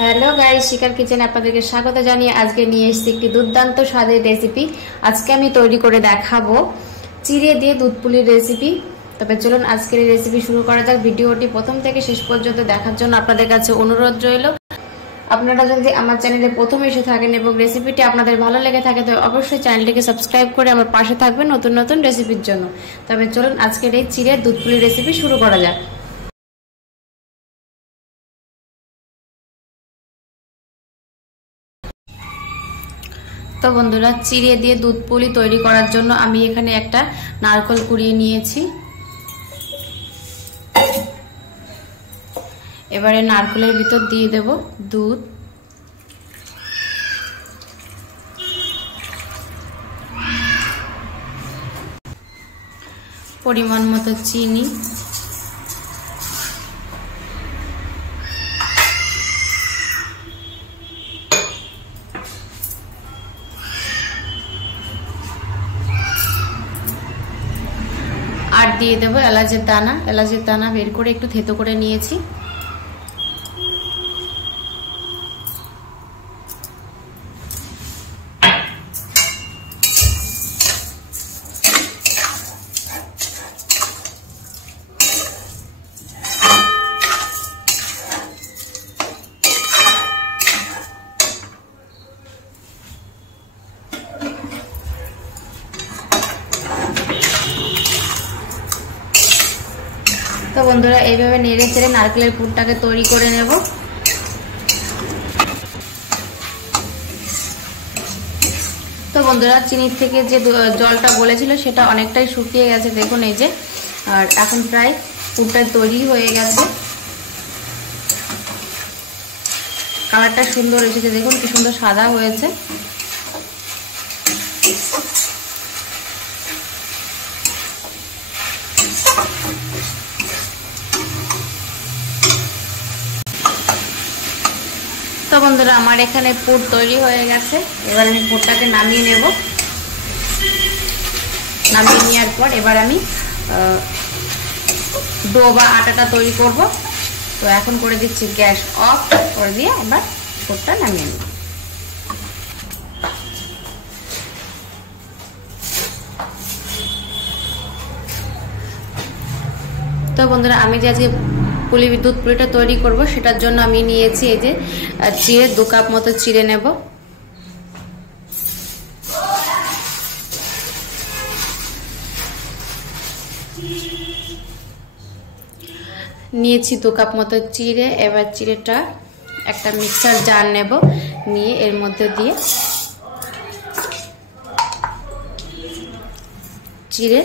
Hello guys, শিকার কিচেনে আপনাদেরকে স্বাগত জানিয়ে আজকে নিয়ে এসেছি একটি দুর্দান্ত স্বাদের রেসিপি। আজকে আমি তৈরি করে দেখাবো চিড়ে দিয়ে দুধ পুলির রেসিপি। তবে চলুন আজকের এই রেসিপি শুরু করা যাক। ভিডিওটি প্রথম থেকে শেষ পর্যন্ত দেখার জন্য আপনাদের কাছে অনুরোধ রইল। আপনারা যদি আমার চ্যানেলে প্রথম এসে থাকেন এবং রেসিপিটি আপনাদের ভালো লেগে থাকে তো অবশ্যই চ্যানেলটিকে সাবস্ক্রাইব করে আমার পাশে থাকবেন নতুন নতুন রেসিপির জন্য। তবে চলুন আজকের এই চিড়ে দুধ পুলির রেসিপি শুরু করা যাক। তো বন্ধুরা, চিড়ে দিয়ে দুধ পুলি তৈরি করার জন্য আমি এখানে একটা নারকেল কুড়িয়ে নিয়েছি। এবারে নারকেলের ভিতর দিয়ে দেব দুধ, পরিমাণ মতো চিনি, আর দিয়ে দেবো এলাচের দানা। এলাচের দানা বের করে একটু থেতো করে নিয়েছি। তো বন্ধুরা, এইভাবে নেড়ে চেড়ে নারকেলের পুরটাকে তৈরি করে নেব। তো বন্ধুরা, চিনির থেকে যে জলটা গলেছিল সেটা অনেকটাই শুকিয়ে গেছে, দেখুন এই যে। আর এখন প্রায় পুরটা তৈরি হয়ে গেছে। কালারটা সুন্দর এসেছে, দেখুন কি সুন্দর সাদা হয়েছে। তো বন্ধুরা, আমার এখানে পুর তৈরি হয়ে গেছে। এবার আমি পুরটাকে নামিয়ে নেব। নামিয়ে নেওয়ার পর এবার আমি ডো বা আটাটা তৈরি করব। তো এখন করে দিচ্ছি গ্যাস অফ করে দিয়ে এবার পুরটা নামিয়ে নেব। তো বন্ধুরা, আমি যে আজকে দুধ পুলিটা তৈরি করব সেটার জন্য আমি নিয়েছি এই যে চিড়ে 2 কাপ মতো চিড়ে নেব। নিয়েছি 2 কাপ মতো চিড়ে। এবার চিড়েটা একটা মিক্সার জার নেব, নিয়ে এর মধ্যে দিয়ে চিড়ে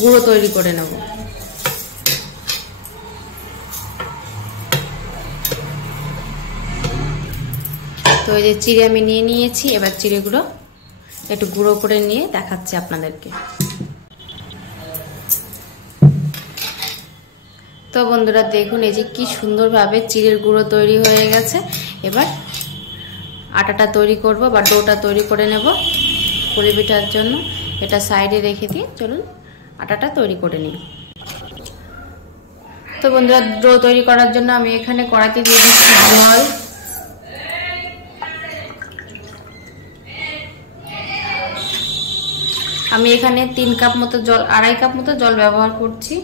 গুঁড়ো তৈরি করে নেব। তো এই যে চিড়ে আমি নিয়ে নিয়েছি। এবার চিড়েগুলো একটু গুঁড়ো করে নিয়ে দেখাচ্ছি আপনাদেরকে। তো বন্ধুরা, দেখুন এই যে কি সুন্দরভাবে চিড়ের গুঁড়ো তৈরি হয়ে গেছে। এবার আটাটা তৈরি করব বা ডোটা তৈরি করে নেব পুলি পিঠার জন্য। এটা সাইডে রেখে দিয়ে চলুন আটাটা তৈরি করে নিই। তো বন্ধুরা, ডো তৈরি করার জন্য আমি এখানে কড়াইতে দিয়ে দিচ্ছি জল। আমি এখানে 3 কাপ মতো জল, 2.5 কাপ মতো জল ব্যবহার করছি।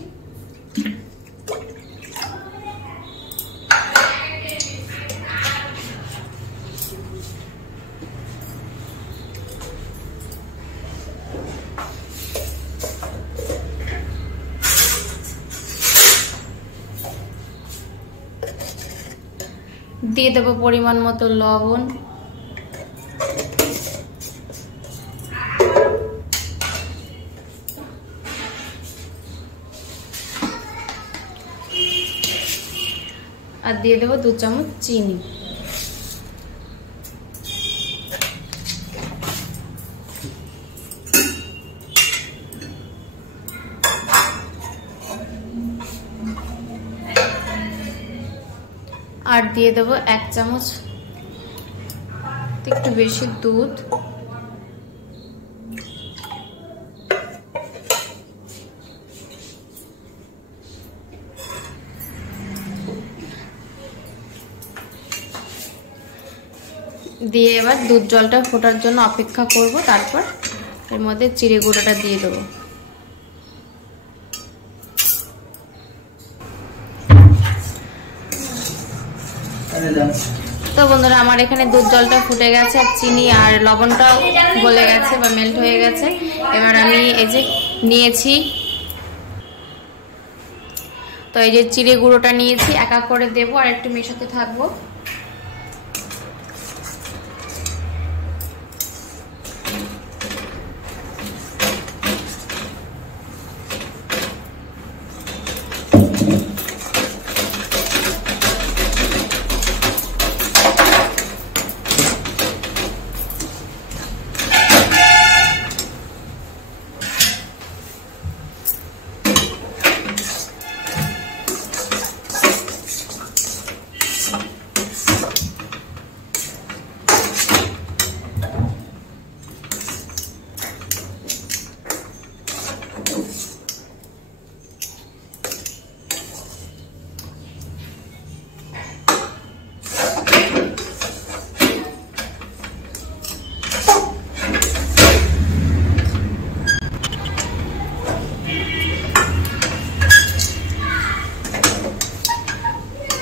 দিয়ে দেব পরিমাণ মতো লবণ, আর দিয়ে দেবো 2 চামচ চিনি। আর দিয়ে দেবো 1 চামচ একটু বেশি দুধ। দিয়ে এবার দুধ জলটা ফোটার জন্য অপেক্ষা করব, তারপর এর মধ্যে চিড়ে গুঁড়োটা দিয়ে দেবো। তো বন্ধুরা আমার এখানে দুধ জলটা ফুটে গেছে আর চিনি আর লবণটাও গলে গেছে বা মেল্ট হয়ে গেছে। এবার আমি এই যে নিয়েছি, তো এই যে চিড়ে গুঁড়োটা নিয়েছি, এক এক করে দেবো আর একটু মেশাতে থাকবো।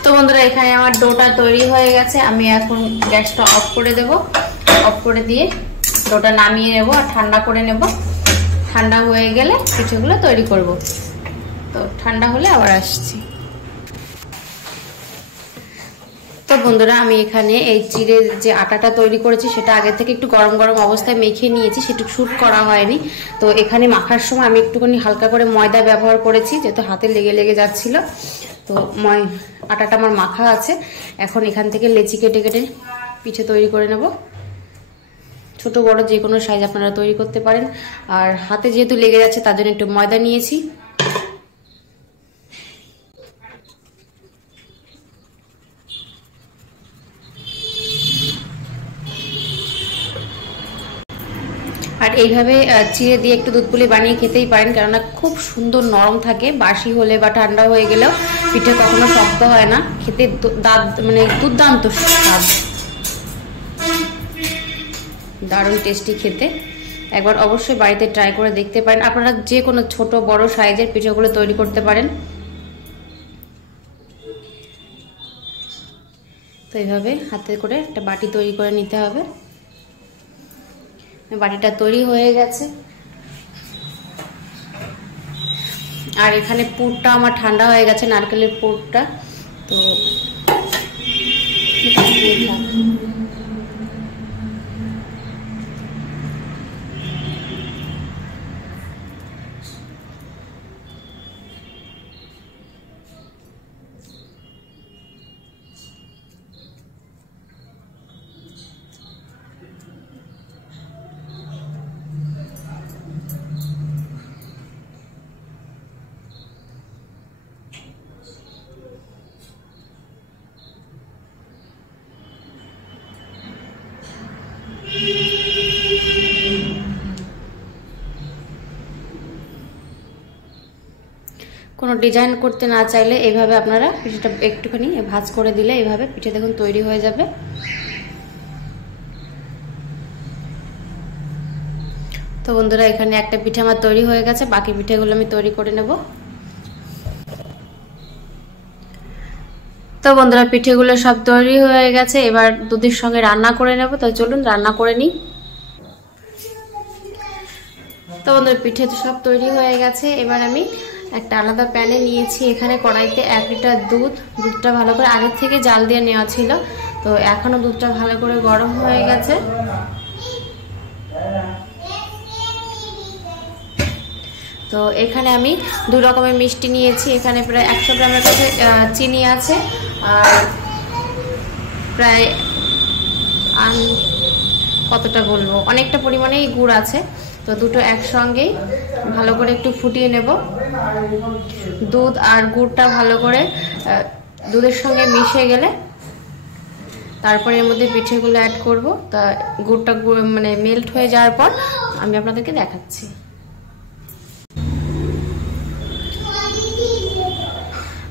তো বন্ধুরা এখানে আমার ডোটা তৈরি হয়ে গেছে, আমি এখন গ্যাসটা অফ করে দেব। অফ করে দিয়ে ডোটা নামিয়ে নেব আর ঠান্ডা করে নেব। ঠান্ডা হয়ে গেলে পিঠেগুলো তৈরি করব। তো ঠান্ডা হলে আবার আসছি। তো বন্ধুরা আমি এখানে এই চিড়ের যে আটাটা তৈরি করেছি সেটা আগে থেকে একটু গরম গরম অবস্থায় মেখে নিয়েছি, সেটা শুট করা হয়নি। তো এখানে মাখার সময় আমি একটুখানি হালকা করে ময়দা ব্যবহার করেছি, যেহেতু হাতে লেগে লেগে যাচ্ছিল। তো আটাটা আমার মাখা আছে। এখন এখান থেকে লেচি কেটে কেটে পিঠে তৈরি করে নেব। ছোট বড় যে কোনো সাইজ আপনারা তৈরি করতে পারেন। আর হাতে যেহেতু লেগে যাচ্ছে তার জন্য একটু ময়দা নিয়েছি। আর এইভাবে চিড়ে দিয়ে একটু দুধ পুলি বানিয়ে খেতেই পারেন, কেননা খুব সুন্দর নরম থাকে। বাসি হলে বা ঠান্ডা হয়ে গেলেও পিঠে কখনো শক্ত হয় না, খেতে মানে দুর্দান্ত স্বাদ, দারুণ টেস্টি খেতে। একবার অবশ্যই বাড়িতে ট্রাই করে দেখতে পারেন। আপনারা যে কোনো ছোট বড় সাইজের পিঠেগুলো তৈরি করতে পারেন। তো এইভাবে হাতে করে একটা বাটি তৈরি করে নিতে হবে। বাটিটা তৈরি হয়ে গেছে। আর এখানে পুরটা আমার ঠান্ডা হয়ে গেছে, নারকেলের পুরটা। তো কোনো ডিজাইন করতে না চাইলে এইভাবে আপনারা পিঠেটা একটুখানি ভাঁজ করে দিলে এইভাবে পিঠে দেখুন তৈরি হয়ে যাবে। তো বন্ধুরা এখানে একটা পিঠে আমার তৈরি হয়ে গেছে, বাকি পিঠেগুলো আমি তৈরি করে নেব। তো বন্ধুরা পিঠেগুলো সব তৈরি হয়ে গেছে, এবার দুধের সঙ্গে রান্না করে নেব। তো চলুন রান্না করে নিই। তো বন্ধুরা পিঠে তো সব তৈরি হয়ে গেছে। এবার আমি একটা আলাদা প্যানে নিয়েছি, এখানে কড়াইতে 1 লিটার দুধটা ভালো করে আগের থেকে জাল দিয়ে নেওয়া ছিল। তো এখনো দুধটা ভালো করে গরম হয়ে গেছে। তো এখানে আমি 2 রকমের মিষ্টি নিয়েছি। এখানে প্রায় 100 গ্রামের কাছে চিনি আছে আর প্রায় কতটা বলবো, অনেকটা পরিমাণেই গুড় আছে। তো দুটো একসঙ্গেই ভালো করে একটু ফুটিয়ে নেব। দুধ আর গুড়টা ভালো করে দুধের সঙ্গে মিশে গেলে তারপরে এর মধ্যে পিঠেগুলো অ্যাড করব। তা গুড়টা মানে মেল্ট হয়ে যাওয়ার পর আমি আপনাদেরকে দেখাচ্ছি।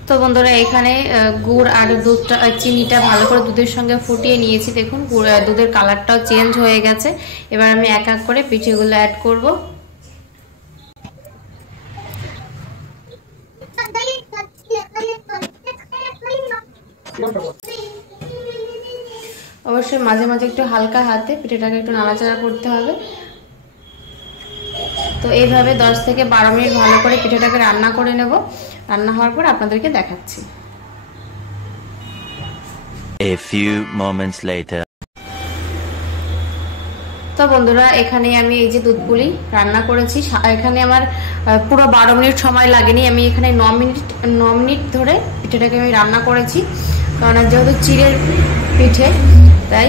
তো বন্ধুরা এখানে গুড় আর দুধটা চিনিটা ভালো করে দুধের সঙ্গে ফুটিয়ে নিয়েছি। দেখুন দুধের কালারটাও চেঞ্জ হয়ে গেছে। এবার আমি এক এক করে পিঠেগুলো অ্যাড করব। অবশ্যই মাঝে মাঝে একটু হালকা হাতে পিঠেটাকে একটু নাড়াচাড়া করতে হবে। তো এইভাবে 10 থেকে 12 মিনিট ভালো করে পিঠেটাকে রান্না করে নেব। রান্না হওয়ার পর আপনাদেরকে দেখাচ্ছি। A few moments later. তো বন্ধুরা এখানে আমি এই যে দুধপুলি রান্না করেছি, এখানে আমার পুরো 12 মিনিট সময় লাগেনি। আমি এখানে 9 মিনিট ধরে পিঠেটাকে আমি রান্না করেছি, কারণ যেহেতু চিড়ের পিঠে তাই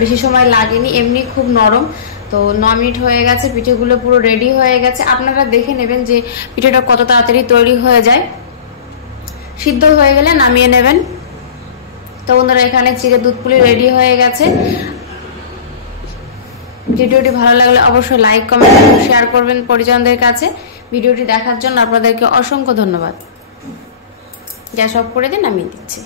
বেশি সময় লাগেনি, এমনি খুব নরম। তো 9 মিনিট হয়ে গেছে, পিঠেগুলো পুরো রেডি হয়ে গেছে। আপনারা দেখে নেবেন যে পিঠেটা কত তাড়াতাড়ি তৈরি হয়ে যায়। সিদ্ধ হয়ে গেলে নামিয়ে নেবেন। তো বন্ধুরা এখানে চিড়ে দুধপুলি রেডি হয়ে গেছে। ভিডিওটি ভালো লাগলে অবশ্যই লাইক, কমেন্ট এবং শেয়ার করবেন পরিজনদের কাছে। ভিডিওটি দেখার জন্য আপনাদেরকে অসংখ্য ধন্যবাদ। গ্যাস অফ করে দিয়ে নামিয়ে দিচ্ছি।